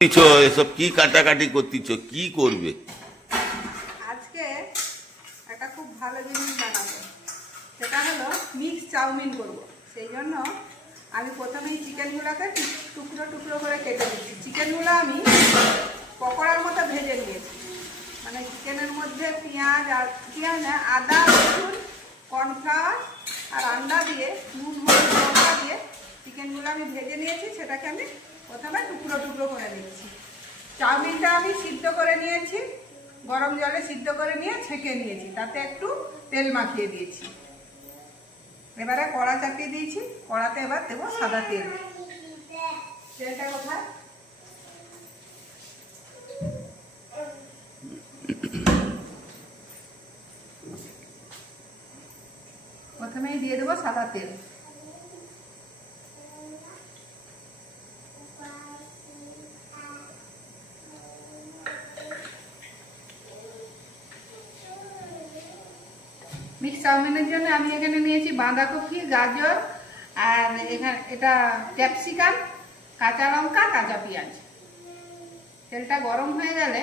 এসব কি কাটাকাটি করতেছ, কি করবে? আজকে একটা খুব ভালো জিনিস বানাবো, সেটা হলো মিক্স চাউমিন করব। সেই জন্য আমি প্রথমেই চিকেনগুলোকে টুকরো টুকরো করে কেটে দিচ্ছি। চিকেনগুলো আমি পকোড়ার মতো ভেজে নিয়েছি, মানে চিকেনের মধ্যে পেঁয়াজ আদা রসুন কর্নফ্লাওয়ার আর আন্ডা দিয়ে নুন হলুদ লঙ্কা দিয়ে চিকেনগুলো আমি ভেজে নিয়েছি। সেটাকে আমি প্রথমে টুকরো টুকরো করে নিচ্ছি। চাউমিনটা আমি সিদ্ধ করে নিয়েছি, গরম জলে সিদ্ধ করে নিয়ে ছেঁকে নিয়েছি, তাতে একটু তেল মাখিয়ে দিয়েছি। এবারে কড়া চাপিয়ে দিয়েছি, কড়াতে এবার দেবো সাদা তেল। তেলটা কোথায়? প্রথমেই দিয়ে দেবো সাদা তেল। মিক্স চাউমিনের জন্য আমি এখানে নিয়েছি বাঁধাকপি, গাজর আর এখানে এটা ক্যাপসিকাম, কাঁচা লঙ্কা, কাঁচা পেঁয়াজ। তেলটা গরম হয়ে গেলে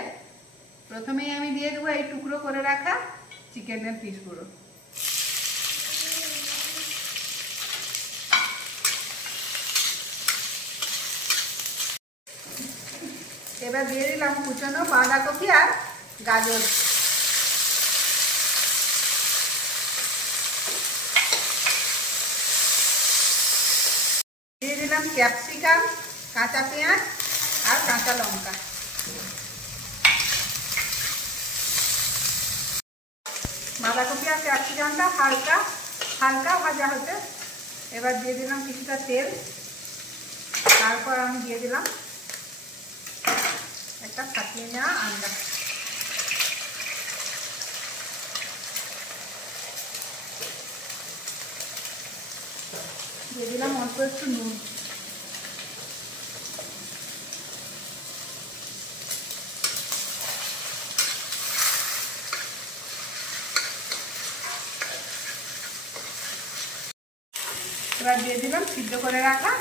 প্রথমেই আমি দিয়ে দেবো এই টুকরো করে রাখা চিকেনের পিসগুলো। এবার দিয়ে দিলাম কুচানো বাঁধাকপি আর গাজর। দিয়ে দিলাম ক্যাপসিকাম, কাঁচা পেঁয়াজ আর কাঁচা লঙ্কা। বাঁধাকপি আর ক্যাপসিকামটা হালকা হালকা ভাজা হচ্ছে। এবার দিয়ে দিলাম কিছুটা তেল, তারপর আমি দিয়ে দিলাম একটা ফাটিয়ে নেওয়া আন্ডা। দিয়ে দিলাম অল্প একটু নুন। এবার দিয়ে দিলাম সিদ্ধ করে রাখা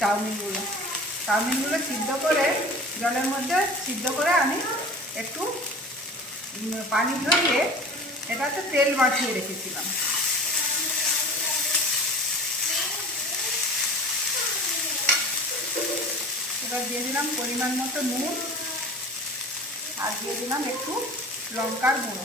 চাউমিনগুলো। চাউমিনগুলো সিদ্ধ করে জলের মধ্যে সিদ্ধ করে আমি একটু পানি ঝরিয়ে এটাতে তেল মাখিয়ে রেখেছিলাম। এবার দিয়ে দিলাম পরিমাণ মতো নুন আর দিয়ে দিলাম একটু লঙ্কার গুঁড়ো।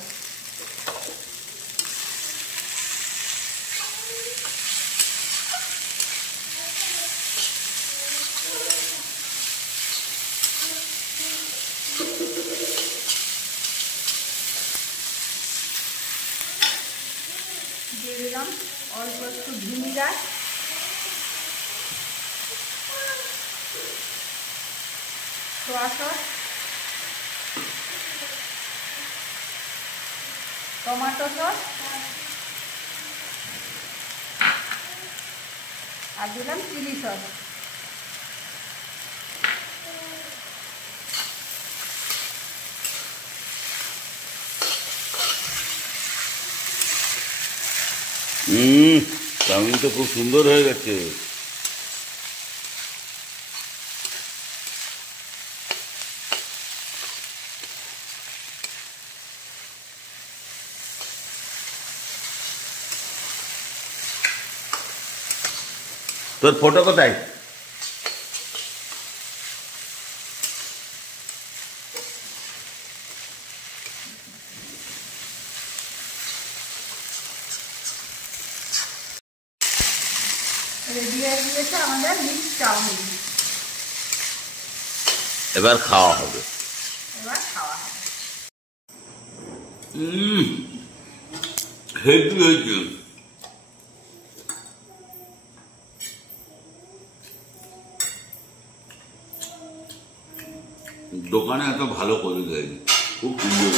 দিয়ে দিলাম অল্প একটু vinegar, soya sauce, tomato sauce আর দিলাম চিলি সস। চাউমিন তো খুব সুন্দর হয়ে গেছে। তোর ফটো কোথায়? রেডি হয়ে গিয়েছে আমাদের মিক্স চাউমিন। এবার খাওয়া হবে। হেভি হয়েছে। দোকানে এত ভালো করে দেয়নি, খুব সুন্দর।